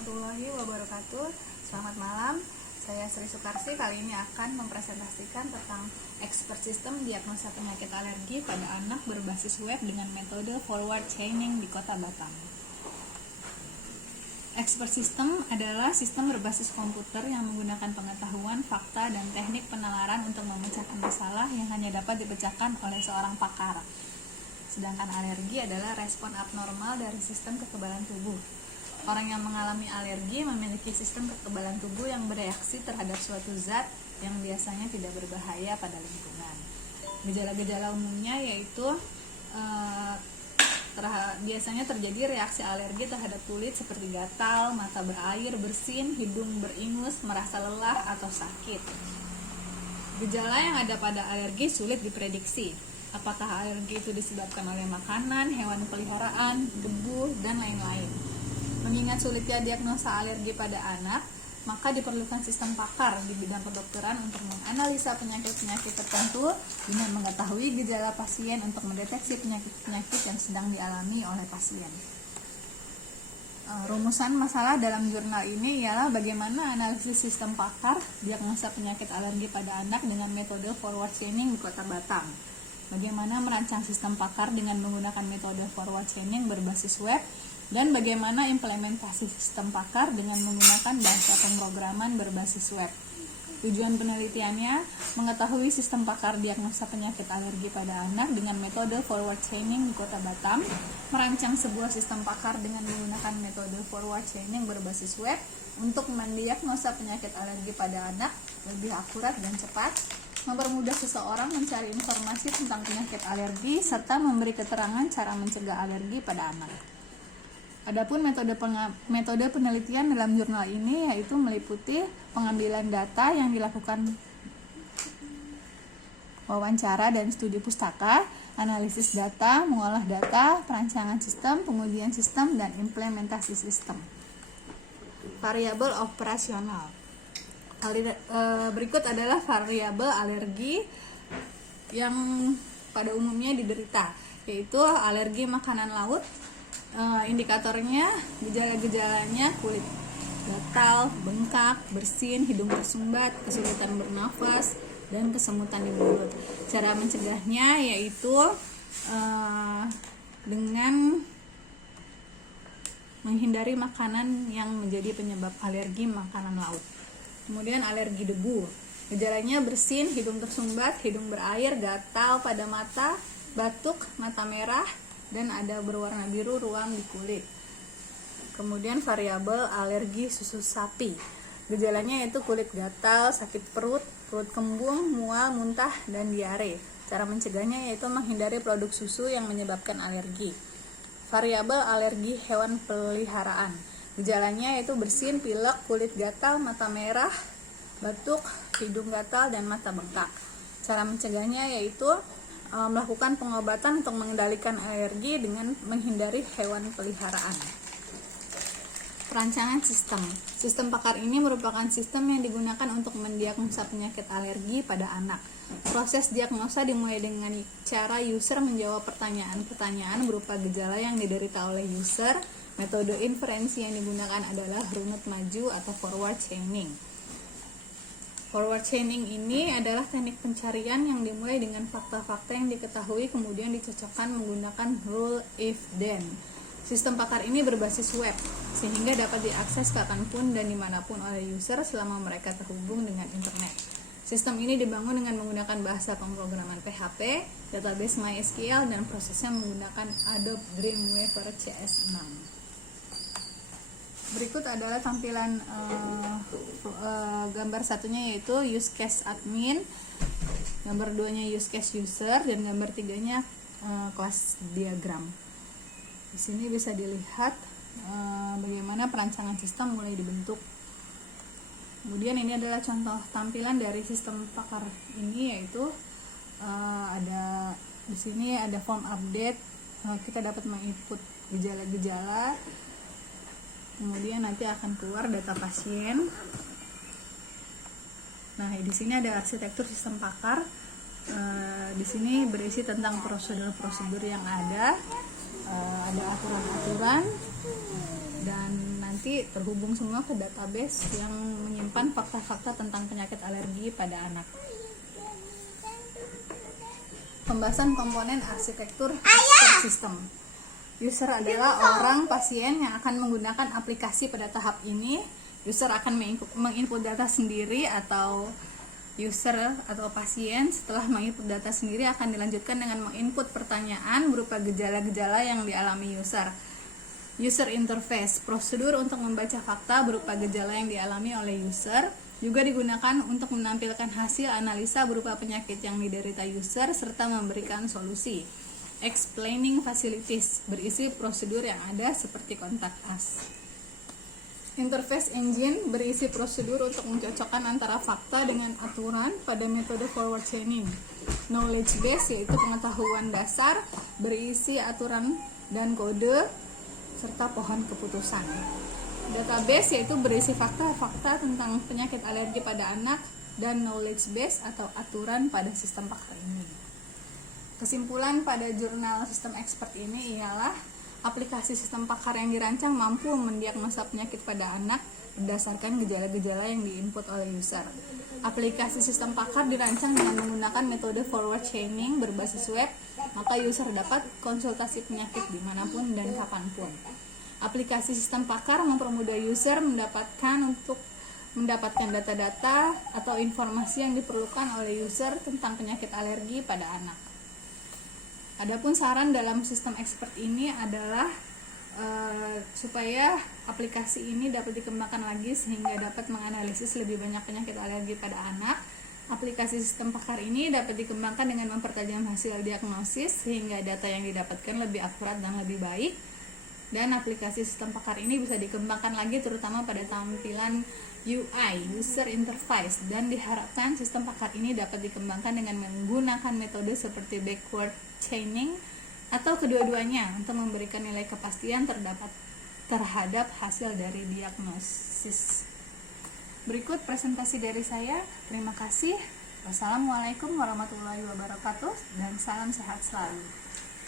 warahmatullahi wabarakatuh. Selamat malam, saya Sri Sukarsi. Kali ini akan mempresentasikan tentang expert system diagnosa penyakit alergi pada anak berbasis web dengan metode forward chaining di Kota Batam. Expert system adalah sistem berbasis komputer yang menggunakan pengetahuan, fakta, dan teknik penalaran untuk memecahkan masalah yang hanya dapat dipecahkan oleh seorang pakar. Sedangkan alergi adalah respon abnormal dari sistem kekebalan tubuh. Orang yang mengalami alergi memiliki sistem kekebalan tubuh yang bereaksi terhadap suatu zat yang biasanya tidak berbahaya pada lingkungan. Gejala-gejala umumnya yaitu biasanya terjadi reaksi alergi terhadap kulit seperti gatal, mata berair, bersin, hidung beringus, merasa lelah atau sakit. Gejala yang ada pada alergi sulit diprediksi. Apakah alergi itu disebabkan oleh makanan, hewan peliharaan, debu, dan lain-lain. Mengingat sulitnya diagnosa alergi pada anak, maka diperlukan sistem pakar di bidang kedokteran untuk menganalisa penyakit-penyakit tertentu dengan mengetahui gejala pasien untuk mendeteksi penyakit-penyakit yang sedang dialami oleh pasien. Rumusan masalah dalam jurnal ini ialah bagaimana analisis sistem pakar diagnosa penyakit alergi pada anak dengan metode forward chaining di Kota Batam. Bagaimana merancang sistem pakar dengan menggunakan metode forward chaining berbasis web, dan bagaimana implementasi sistem pakar dengan menggunakan bahasa pemrograman berbasis web. Tujuan penelitiannya mengetahui sistem pakar diagnosa penyakit alergi pada anak dengan metode forward chaining di Kota Batam, merancang sebuah sistem pakar dengan menggunakan metode forward chaining berbasis web untuk mendiagnosa penyakit alergi pada anak lebih akurat dan cepat, mempermudah seseorang mencari informasi tentang penyakit alergi, serta memberi keterangan cara mencegah alergi pada anak. Adapun metode penelitian dalam jurnal ini yaitu meliputi pengambilan data yang dilakukan wawancara dan studi pustaka, analisis data, mengolah data, perancangan sistem, pengujian sistem, dan implementasi sistem. Variabel operasional. Berikut adalah variabel alergi yang pada umumnya diderita, yaitu alergi makanan laut. Indikatornya, gejala-gejalanya kulit gatal, bengkak, bersin, hidung tersumbat, kesulitan bernafas, dan kesemutan di mulut. Cara mencegahnya yaitu dengan menghindari makanan yang menjadi penyebab alergi makanan laut. Kemudian alergi debu. Gejalanya bersin, hidung tersumbat, hidung berair, gatal pada mata, batuk, mata merah, dan ada berwarna biru ruam di kulit. Kemudian variabel alergi susu sapi. Gejalanya yaitu kulit gatal, sakit perut, perut kembung, mual, muntah, dan diare. Cara mencegahnya yaitu menghindari produk susu yang menyebabkan alergi. Variabel alergi hewan peliharaan. Gejalanya yaitu bersin, pilek, kulit gatal, mata merah, batuk, hidung gatal, dan mata bengkak. Cara mencegahnya yaitu melakukan pengobatan untuk mengendalikan alergi dengan menghindari hewan peliharaan. Perancangan sistem. Sistem pakar ini merupakan sistem yang digunakan untuk mendiagnosa penyakit alergi pada anak. Proses diagnosa dimulai dengan cara user menjawab pertanyaan-pertanyaan berupa gejala yang diderita oleh user. Metode inferensi yang digunakan adalah runut maju atau forward chaining. Forward chaining ini adalah teknik pencarian yang dimulai dengan fakta-fakta yang diketahui kemudian dicocokkan menggunakan rule if then. Sistem pakar ini berbasis web sehingga dapat diakses kapanpun dan dimanapun oleh user selama mereka terhubung dengan internet. Sistem ini dibangun dengan menggunakan bahasa pemrograman PHP, database MySQL, dan prosesnya menggunakan Adobe Dreamweaver CS6. Berikut adalah tampilan gambar satunya yaitu use case admin, gambar 2-nya use case user, dan gambar 3-nya kelas diagram. Di sini bisa dilihat bagaimana perancangan sistem mulai dibentuk. Kemudian ini adalah contoh tampilan dari sistem pakar ini, yaitu ada di sini ada form update, kita dapat menginput gejala-gejala. Kemudian nanti akan keluar data pasien. Nah, di sini ada arsitektur sistem pakar. Di sini berisi tentang prosedur-prosedur yang ada aturan-aturan, dan nanti nanti terhubung semua ke database yang menyimpan fakta-fakta tentang penyakit alergi pada anak. Pembahasan komponen arsitektur expert system. User adalah orang pasien yang akan menggunakan aplikasi pada tahap ini. User akan menginput data sendiri, atau user atau pasien setelah menginput data sendiri akan dilanjutkan dengan menginput pertanyaan berupa gejala-gejala yang dialami user. User interface, prosedur untuk membaca fakta berupa gejala yang dialami oleh user, juga digunakan untuk menampilkan hasil analisa berupa penyakit yang diderita user serta memberikan solusi. Explaining facilities, berisi prosedur yang ada seperti kontak us. Interface engine, berisi prosedur untuk mencocokkan antara fakta dengan aturan pada metode forward chaining. Knowledge base, yaitu pengetahuan dasar, berisi aturan dan kode serta pohon keputusan. Database, yaitu berisi fakta-fakta tentang penyakit alergi pada anak, dan knowledge base atau aturan pada sistem pakar ini. Kesimpulan pada jurnal sistem expert ini ialah aplikasi sistem pakar yang dirancang mampu mendiagnosa penyakit pada anak berdasarkan gejala-gejala yang diinput oleh user. Aplikasi sistem pakar dirancang dengan menggunakan metode forward chaining berbasis web, maka user dapat konsultasi penyakit dimanapun dan kapanpun. Aplikasi sistem pakar mempermudah user mendapatkan data-data atau informasi yang diperlukan oleh user tentang penyakit alergi pada anak. Adapun saran dalam sistem expert ini adalah supaya aplikasi ini dapat dikembangkan lagi sehingga dapat menganalisis lebih banyak penyakit alergi pada anak. Aplikasi sistem pakar ini dapat dikembangkan dengan mempertajam hasil diagnosis sehingga data yang didapatkan lebih akurat dan lebih baik. Dan aplikasi sistem pakar ini bisa dikembangkan lagi terutama pada tampilan UI, user interface, dan diharapkan sistem pakar ini dapat dikembangkan dengan menggunakan metode seperti backward chaining atau kedua-duanya untuk memberikan nilai kepastian terhadap hasil dari diagnosis. Berikut presentasi dari saya. Terima kasih. Wassalamualaikum warahmatullahi wabarakatuh dan salam sehat selalu.